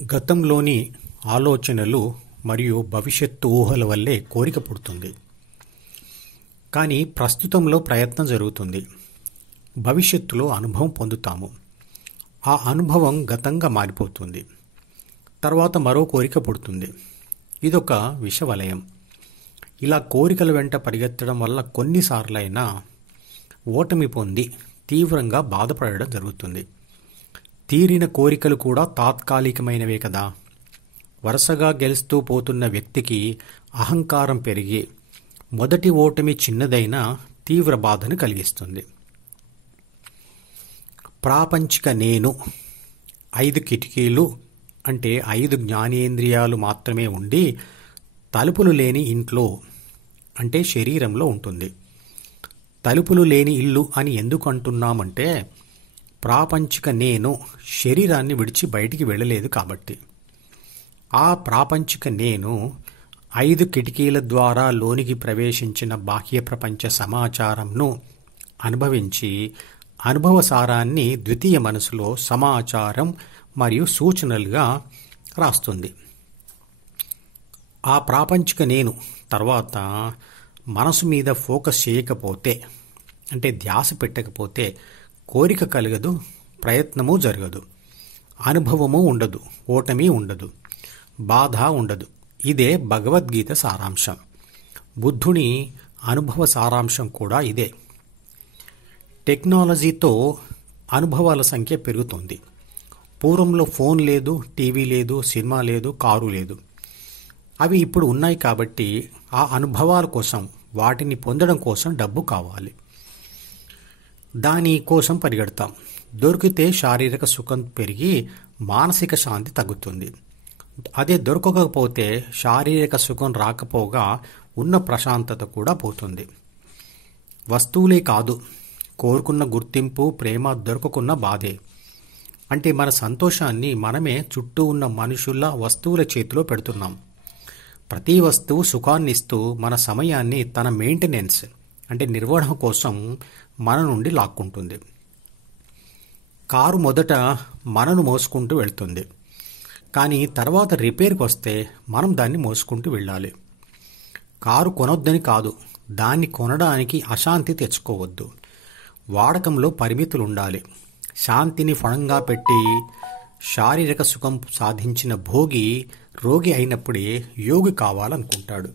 గతంలోని ఆలోచనలు మరియు భవిష్యత్తు ఊహల వల్లే కోరిక పుడుతుంది. కానీ ప్రస్తుతంలో ప్రయత్నం జరుగుతుంది. భవిష్యత్తులో అనుభవం పొందుతాము. ఆ అనుభవం గతంగా మారిపోతుంది. తర్వాత మరో కోరిక పుడుతుంది. ఇదొక విషవలయం. ఇలా కోరికల వెంట పరిగెత్తడం వల్ల కొన్నిసార్లైనా ఓటమి పొంది తీవ్రంగా బాధపడడం జరుగుతుంది. తీరిన కోరికలు కూడా తాత్కాలికమైనవే కదా. వరుసగా గెలుస్తూ పోతున్న వ్యక్తికి అహంకారం పెరిగి మొదటి ఓటమి చిన్నదైనా తీవ్ర బాధను కలిగిస్తుంది. ప్రాపంచిక నేను 5 కిటికీలు అంటే 5 జ్ఞానేంద్రియాలు మాత్రమే ఉండి తలుపులు లేని ఇంట్లో అంటే శరీరంలో ఉంటుంది. తలుపులు లేని ఇల్లు అని ఎందుకు అంటున్నామంటే ప్రాపంచిక నేను శరీరాన్ని విడిచి బయటికి వెళ్ళలేదు కాబట్టి. ఆ ప్రాపంచిక నేను 5 కిటికీల ద్వారా లోనికి ప్రవేశించిన బాహ్య ప్రపంచ సమాచారంను అనుభవించి అనుభవ సారాన్ని ద్వితీయ మనసులో సమాచారం మరియు సూచనలుగా రాస్తుంది. ఆ ప్రాపంచిక నేను తర్వాత మనసు మీద ఫోకస్ చేయకపోతే అంటే ధ్యాస పెట్టకపోతే కోరిక కలగదు, ప్రయత్నము జరగదు, అనుభవము ఉండదు, ఓటమి ఉండదు, బాధ ఉండదు. ఇదే భగవద్గీత సారాంశం. బుద్ధుని అనుభవ సారాంశం కూడా ఇదే. టెక్నాలజీతో అనుభవాల సంఖ్య పెరుగుతుంది. పూర్వంలో ఫోన్ లేదు, టీవీ లేదు, సినిమా లేదు, కారు లేదు. అవి ఇప్పుడు ఉన్నాయి కాబట్టి ఆ అనుభవాల కోసం, వాటిని పొందడం కోసం డబ్బు కావాలి. దాని కోసం పరిగెడతాం. దొరికితే శారీరక సుఖం పెరిగి మానసిక శాంతి తగ్గుతుంది. అదే దొరకకపోతే శారీరక సుఖం రాకపోగా ఉన్న ప్రశాంతత కూడా పోతుంది. వస్తువులే కాదు, కోరుకున్న గుర్తింపు, ప్రేమ దొరకకున్న బాధే. అంటే మన సంతోషాన్ని మనమే చుట్టూ ఉన్న మనుషుల, వస్తువుల చేతిలో పెడుతున్నాం. ప్రతి వస్తువు సుఖాన్ని ఇస్తూ మన సమయాన్ని తన మెయింటెనెన్స్ అంటే నిర్వహణ కోసం మన నుండి లాక్కుంటుంది. కారు మొదట మనను మోసుకుంటూ వెళ్తుంది. కానీ తర్వాత రిపేర్కి వస్తే మనం దాన్ని మోసుకుంటూ వెళ్ళాలి. కారు కొనొద్దని కాదు, దాన్ని కొనడానికి అశాంతి తెచ్చుకోవద్దు. వాడకంలో పరిమితులు ఉండాలి. శాంతిని ఫణంగా పెట్టి శారీరక సుఖం సాధించిన భోగి రోగి అయినప్పుడే యోగి కావాలనుకుంటాడు.